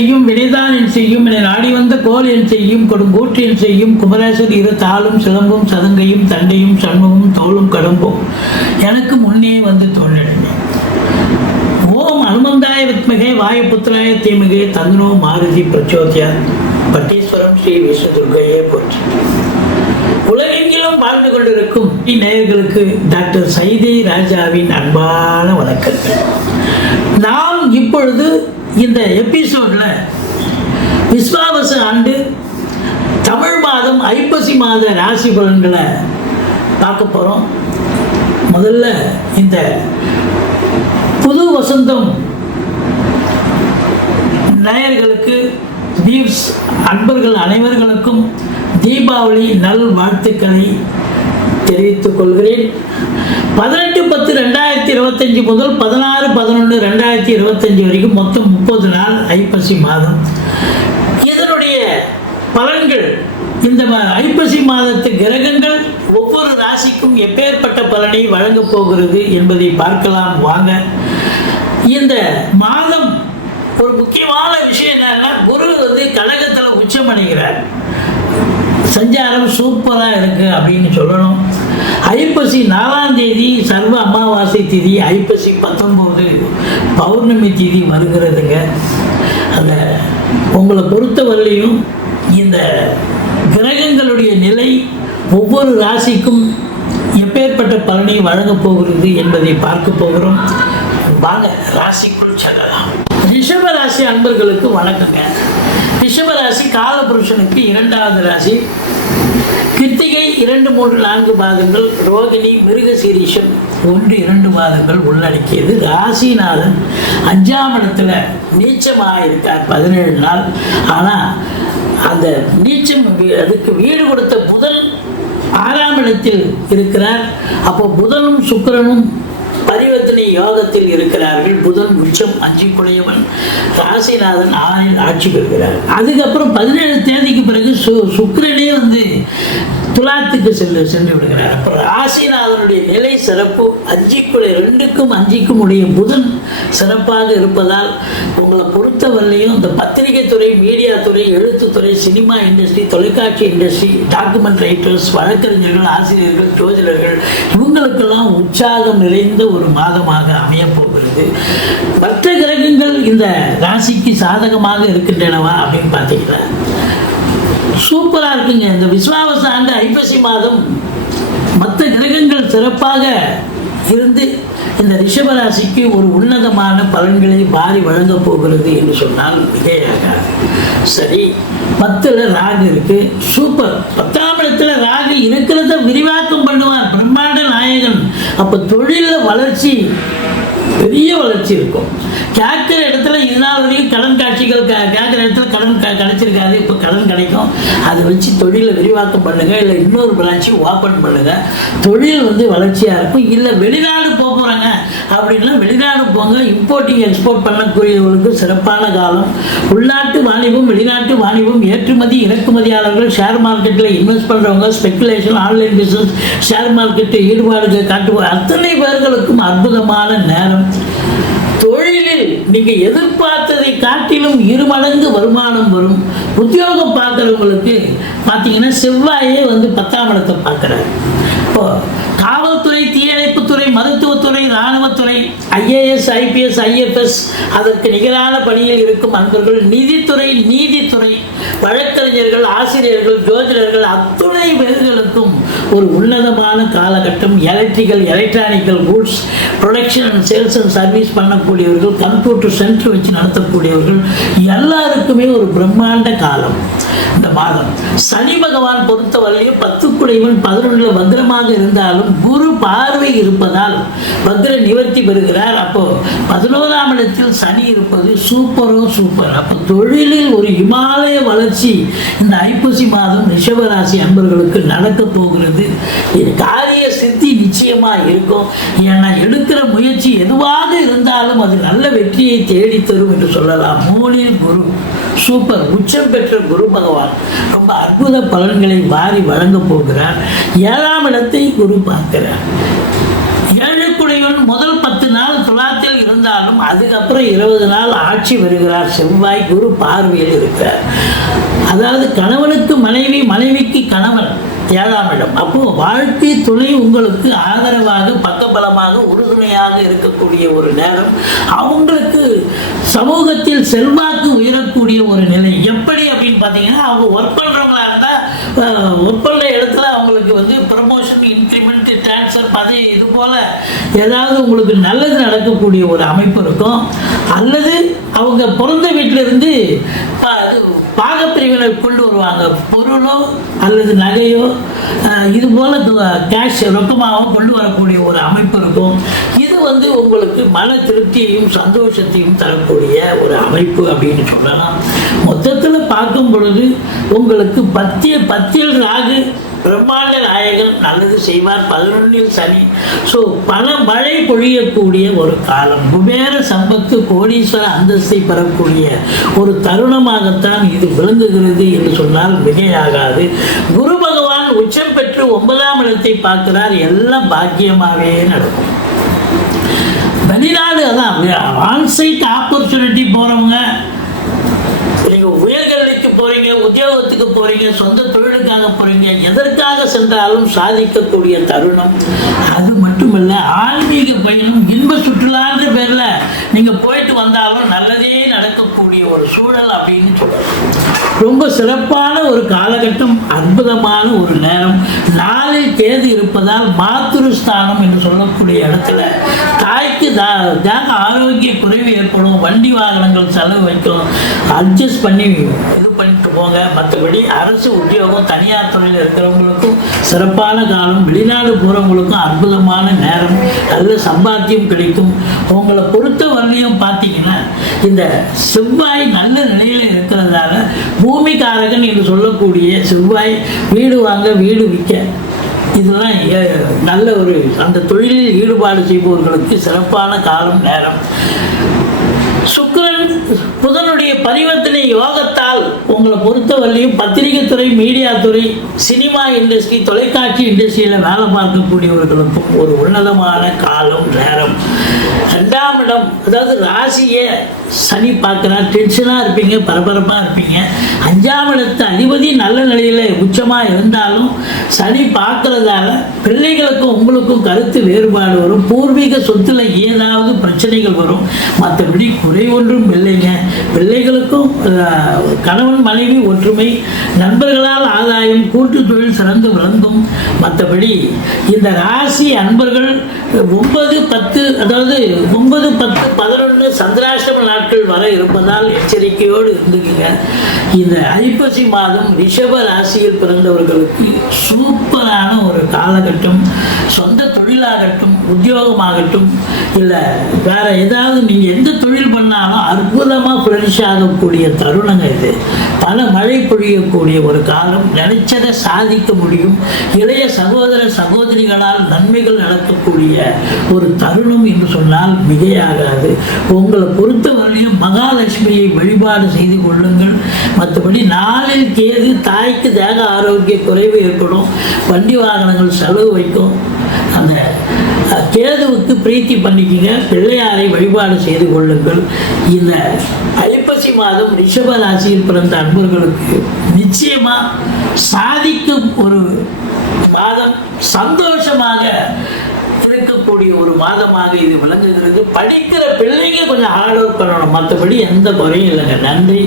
செய்யும் வினைதான் என் செய்யும் என நாடி வந்த கோல் என் செய்யும் கொடுங்கூற்று என் செய்யும் குமரேசர் இரு தாளும் சிலம்பும் சதங்கையும் தண்டையும் சண்முகம் தோளும் கடம்பும். எனக்கு முன்னே வந்து தோன்றினேன் ஓம் அனுமந்தாய வித்மகே வாயுபுத்திராய தீமகே தந்தனோ மாருதி பிரச்சோதியா பட்டீஸ்வரம் ஸ்ரீ விஷ்ணுதுர்கையே போற்றி. உலகெங்கிலும் வாழ்ந்து கொண்டிருக்கும் நேயர்களுக்கு டாக்டர் சைதை ராஜாவின் அன்பான வணக்கங்கள். நாம் இப்பொழுது இந்த எபிசோடில் விஸ்வாவச ஆண்டு தமிழ் மாதம் ஐப்பசி மாத ராசி பலன்களை பார்க்க போகிறோம் முதல்ல இந்த புது வசந்தம் நேயர்களுக்கு தீப்ஸ் அன்பர்கள் அனைவர்களுக்கும் தீபாவளி நல் வாழ்த்துக்களை தெரிவித்துக் கொள்கிறேன் பதினெட்டு பத்து ரெண்டாயிரத்தி இருபத்தஞ்சி முதல் பதினாறு பதினொன்று ரெண்டாயிரத்தி இருபத்தஞ்சி வரைக்கும் மொத்தம் முப்பது நாள் ஐப்பசி மாதம். இதனுடைய பலன்கள் இந்த ஐப்பசி மாதத்து கிரகங்கள் ஒவ்வொரு ராசிக்கும் எப்பேற்பட்ட பலனை வழங்கப் போகிறது என்பதை பார்க்கலாம் வாங்க. இந்த மாதம் ஒரு முக்கியமான விஷயம் என்னன்னா குரு வந்து கழகத்தில் உச்சமடைகிறார். சஞ்சாரம் சூப்பராக இருக்குது அப்படின்னு சொல்லணும். ஐப்பசி நாலாம் தேதி சர்வ அமாவாசை திதி ஐப்பசி பத்தொம்போது பௌர்ணமி திதி வருகிறதுங்க. அந்த உங்களை பொறுத்தவரையிலையும் இந்த கிரகங்களுடைய நிலை ஒவ்வொரு ராசிக்கும் எப்பேற்பட்ட பலனை வழங்கப் போகிறது என்பதை பார்க்க போகிறோம். வாங்க ராசிக்குள் செல்லலாம். ரிஷப ராசி அன்பர்களுக்கு வணக்கங்க. ரிஷபராசி காலபுருஷனுக்கு இரண்டாவது ராசி. கிருத்திகை இரண்டு மூன்று நான்கு பாதங்கள் ரோகிணி மிருகசீரீஷம் ஒன்று இரண்டு பாதங்கள் உள்ளடக்கியது. ராசிநாதன் அஞ்சாம் இடத்துல நீச்சமாக இருக்கார் பதினேழு நாள். ஆனால் அந்த நீச்சம் வீ- அதுக்கு வீடு கொடுத்த புதன் ஆறாம் இடத்தில் இருக்கிறார். அப்போ புதனும் சுக்கரனும் பரிவர்த்தனை யோகத்தில் இருக்கிறார்கள். புதன் உச்சம் அஞ்சு குடையவன் ராசிநாதன் ஆறில் ஆட்சி பெறுகிறார். அதுக்கப்புறம் பதினேழு தேதிக்கு பிறகு சு சுக்கரனே வந்து துலாத்துக்கு சென்று சென்று விடுகிறார். அப்போ ராசிநாதனுடைய நிலை சிறப்பு. அஞ்சிக்குடை ரெண்டுக்கும் அஞ்சிக்கும் உடைய புதன் சிறப்பாக இருப்பதால் உங்களை பொறுத்தவரையிலையும் இந்த பத்திரிகை துறை மீடியா துறை எழுத்துத்துறை சினிமா இண்டஸ்ட்ரி தொலைக்காட்சி இண்டஸ்ட்ரி டாக்குமெண்ட் ரைட்டர்ஸ் வழக்கறிஞர்கள் ஆசிரியர்கள் ஜோதிடர்கள் இவங்களுக்கெல்லாம் உற்சாகம் நிறைந்த ஒரு மாதமாக அமையப்போகிறது மற்ற கிரகங்கள் இந்த ராசிக்கு சாதகமாக இருக்கின்றனவா அப்படின்னு பார்த்தீங்கன்னா சூப்பராக இருக்குங்க. இந்த விஸ்வாவச ஆண்டு ஐப்பசி மாதம் மற்ற கிரகங்கள் சிறப்பாக இருந்து இந்த ரிஷபராசிக்கு ஒரு உன்னதமான பலன்களை வாரி வழங்கப் போகிறது என்று சொன்னால் மிகையாகாது. சரி பத்தில் ராகு இருக்கு. சூப்பர். பத்தாம் இடத்துல ராகு இருக்கிறத விரிவாக்கம் பண்ணுவார். பிரம்மாண்ட நாயகன். அப்போ தொழிலில் வளர்ச்சி பெரிய வளர்ச்சி இருக்கும். கேட்குற இடத்துல இதனால் வரைக்கும் கடன் காட்சிகள் கேட்குற இடத்துல கடன் க கிடைச்சிருக்காது. இப்போ கடன் கிடைக்கும். அதை வச்சு தொழிலை விரிவாக்கம் பண்ணுங்கள் இல்லை இன்னொரு பிரான்ச்சு ஓப்பன் பண்ணுங்கள் தொழில் வந்து வளர்ச்சியாக இருக்கும். இல்லை வெளிநாடு போக போகிறாங்க அப்படின்னா வெளிநாடு போங்க. இம்போர்ட்டிங் எக்ஸ்போர்ட் பண்ணக்கூடியவர்களுக்கு சிறப்பான காலம். உள்நாட்டு வாணிபம் வெளிநாட்டு வாணிபம் ஏற்றுமதி இறக்குமதியாளர்கள் ஷேர் மார்க்கெட்டில் இன்வெஸ்ட் பண்ணுறவங்க speculation online business share market ஈடுபாடு காட்டுவார் அத்தனை பேர்களுக்கும் அற்புதமான நேரம். நீங்கள் எதிர்பார்த்ததை காட்டிலும் இரு மடங்கு வருமானம் வரும். உத்தியோகம் பார்க்குறவங்களுக்கு பார்த்தீங்கன்னா செவ்வாயே வந்து பத்தாம் இடத்தை பார்க்குறாரு. இப்போ காவல்துறை தீயணைப்புத்துறை மருத்துவத்துறை இராணுவத்துறை ஐஏஎஸ் ஐபிஎஸ் ஐஎஃப்எஸ் அதற்கு நிகரான பணியில் இருக்கும் அன்பர்கள் நிதித்துறை நீதித்துறை வழக்கு வழக்கறிஞர்கள் ஆசிரியர்கள் ஜோதிடர்கள் அத்துணை பேர்களுக்கும் ஒரு உன்னதமான காலகட்டம். Electrical electronical goods production and sales and service பண்ணக்கூடியவர்கள் computer centre வச்சு நடத்தக்கூடியவர்கள் எல்லாருக்குமே ஒரு பிரம்மாண்ட காலம். இந்த மாதம் சனி பகவான் பொறுத்தவரையிலும் குடைவன் பதினொன்றில் பத்திரமாக இருந்தாலும் குரு பார்வை இருப்பதால் பத்திர நிவர்த்தி பெறுகிறார். அப்போ பதினோராம் இடத்தில் சனி இருப்பது சூப்பரோ சூப்பர் அப்போ தொழிலில் ஒரு இமாலய வளர்ச்சி இந்த ஐப்பசி மாதம் ரிஷபராசி அன்பர்களுக்கு நடக்க போகிறது. இது காரிய நிச்சயமா இருக்கும். ஏன்னா எடுக்கிற முயற்சி எதுவாக இருந்தாலும் அது நல்ல வெற்றியை தேடி தரும் என்று சொல்லலாம். மூலில் குரு சூப்பர். உச்சம் பெற்ற குரு பகவான். ரொம்ப அற்புத பலன்களை வாரி வழங்க போகிறார். ஏழாம் இடத்தை குரு பார்க்கிறார். ஏழுக்குடையவன் முதல் பத்து நாள் துலாத்தில் இருந்தாலும் அதுக்கப்புறம் இருபது நாள் ஆட்சி வருகிறார். செவ்வாய் குரு பார்வையில் இருக்கிறார். அதாவது கணவனுக்கு மனைவி மனைவிக்கு கணவன். ஏழாம் இடம் அப்போ வாழ்க்கை துணை உங்களுக்கு ஆதரவாக பக்கபலமாக உறுதுணையாக இருக்கக்கூடிய ஒரு நேரம். அவங்களுக்கு சமூகத்தில் செல்வாக்கு உயரக்கூடிய ஒரு நிலை. எப்படி அப்படின்னு பார்த்தீங்கன்னா அவங்க ஒர்க் பண்ணுறவங்களா இருந்தால் ஒர்க் பண்ணுற இடத்துல அவங்களுக்கு வந்து ஏதாவது உங்களுக்கு நல்லது நடக்கக்கூடிய ஒரு அமைப்பு இருக்கும். அல்லது அவங்க பிறந்த வீட்டிலிருந்து இது பாகப்பிரிவினர் கொண்டு வருவாங்க. பொருளோ அல்லது நகையோ இது போல் கேஷ் ரொக்கமாகவும் கொண்டு வரக்கூடிய ஒரு அமைப்பு இருக்கும். வந்து உங்களுக்கு மன திருப்தியையும் சந்தோஷத்தையும் தரக்கூடிய ஒரு அமைப்பு அப்படின்னு சொல்லலாம். மொத்தத்தில் பார்க்கும் பொழுது உங்களுக்கு பத்திய பத்தில் ராகு பிரம்மாண்ட நாயகன் நல்லது செய்வார். பதினொன்றில் சனி. ஸோ பண மழை பொழியக்கூடிய ஒரு காலம். குபேர சம்பத்து கோடீஸ்வர அந்தஸ்தை பெறக்கூடிய ஒரு தருணமாகத்தான் இது விளங்குகிறது என்று சொன்னால் மிகையாகாது. குரு பகவான் உச்சம் பெற்று ஒன்பதாம் இடத்தை பார்க்கிறார். எல்லாம் பாக்கியமாகவே நடக்கும். வெளிநாடு அதான் ஆன்சைட் ஆப்பர்ச்சுனிட்டி போகிறவங்க நீங்கள் உயர்கல்விக்கு போகிறீங்க உத்தியோகத்துக்கு போகிறீங்க சொந்த தொழிலுக்காக போகிறீங்க எதற்காக சென்றாலும் சாதிக்கக்கூடிய தருணம். அது மட்டுமல்ல ஆன்மீக பயணம் இன்ப சுற்றுலான்ற பேரில் நீங்கள் போயிட்டு வந்தாலும் நல்லதே ஒரு சூழல் அப்படின்னு சொல்லலாம் ரொம்ப சிறப்பான ஒரு காலகட்டம் அற்புதமான ஒரு நேரம். நாளில் தேதி இருப்பதால் மாத்திருஸ்தானம் என்று சொல்லக்கூடிய இடத்துல தாய்க்கு தா ஆரோக்கிய குறைவு ஏற்படும். வண்டி வாகனங்கள் செலவு வைக்கும். அட்ஜஸ்ட் பண்ணி இது பண்ணிட்டு போங்க. மற்றபடி அரசு உத்தியோகம் தனியார் துறையில் இருக்கிறவங்களுக்கும் சிறப்பான காலம். வெளிநாடு போகிறவங்களுக்கும் அற்புதமான நேரம். நல்ல சம்பாத்தியம் கிடைக்கும். உங்களை பொறுத்த வரலையும் பார்த்தீங்கன்னா இந்த செவ்வாய் நல்ல நிலையில் இருக்கிறதால பூமிக்காரகன் என்று சொல்லக்கூடிய செவ்வாய் வீடு வாங்க வீடு விற்க. இதெல்லாம் நல்ல ஒரு அந்த தொழிலில் ஈடுபாடு செய்பவர்களுக்கு சிறப்பான காலம் நேரம். சுக்கரன் புதனுடைய பரிவர்த்தனை யோகத்தால் உங்களை பொறுத்தவரையும் பத்திரிகை துறை மீடியா துறை சினிமா இண்டஸ்ட்ரி தொலைக்காட்சி இண்டஸ்ட்ரியில் வேலை பார்க்கக்கூடியவர்களுக்கும் ஒரு உன்னதமான காலம் நேரம். ரெண்டாம் இடம் அதாவது ராசியை சனி பார்க்குறா டென்ஷனாக இருப்பீங்க பரபரப்பாக இருப்பீங்க. அஞ்சாம் இடத்து அதிபதி நல்ல நிலையில் உச்சமாக இருந்தாலும் சனி பார்க்குறதால பிள்ளைகளுக்கும் உங்களுக்கும் கருத்து வேறுபாடு வரும். பூர்வீக சொத்துல ஏதாவது பிரச்சனைகள் வரும். மற்றபடி குறை ஒன்றும் இல்லைங்க. பிள்ளைகளுக்கும் கணவன் கணவன் மனைவி ஒற்றுமை நண்பர்களால் ஆதாயம் கூட்டு தொழில் சிறந்து விளங்கும். மற்றபடி இந்த ராசி அன்பர்கள் ஒன்பது பத்து அதாவது ஒன்பது பத்து பதினொன்று சந்திராஷ்டம நாட்கள் வர இருப்பதால் எச்சரிக்கையோடு இருந்துக்குங்க. இந்த ஐப்பசி மாதம் ரிஷப ராசியில் பிறந்தவர்களுக்கு சூப்பரான ஒரு காலகட்டம். சொந்த தொழிலாகட்டும் உத்தியோகமாகட்டும் இல்லை வேற ஏதாவது நீங்கள் எந்த தொழில் பண்ணாலும் அற்புதமாக ஃப்ளரிஷ் ஆகக்கூடிய தருணங்க இது. பல மழை பொழியக்கூடிய ஒரு காலம் நினைச்சதை சாதிக்க முடியும். இளைய சகோதர சகோதரிகளால் நன்மைகள் நடக்கக்கூடிய ஒரு தருணம் என்று சொன்னால் மிகையாகாது. உங்களை பொறுத்தவரையும் மகாலட்சுமியை வழிபாடு செய்து கொள்ளுங்கள். மற்றபடி நாளில் கேது தாய்க்கு தேக ஆரோக்கிய குறைவு ஏற்படும். வண்டி வாகனங்கள் செலவு வைக்கும். அந்த கேதுவுக்கு பிரீத்தி பண்ணிக்கங்க பிள்ளையாரை வழிபாடு செய்து கொள்ளுங்கள். இந்த ஐப்பசி மாதம் ரிஷப ராசியில் பிறந்த அன்பர்களுக்கு நிச்சயமா சாதிக்கும் ஒரு மாதம் சந்தோஷமாக இருக்கக்கூடிய ஒரு மாதமாக இது விளங்குகிறது. படிக்கிற பிள்ளைங்க கொஞ்சம் ஹார்ட் ஒர்க் பண்ணணும். மற்றபடி எந்த குறையும் இல்லைங்க. நன்றி.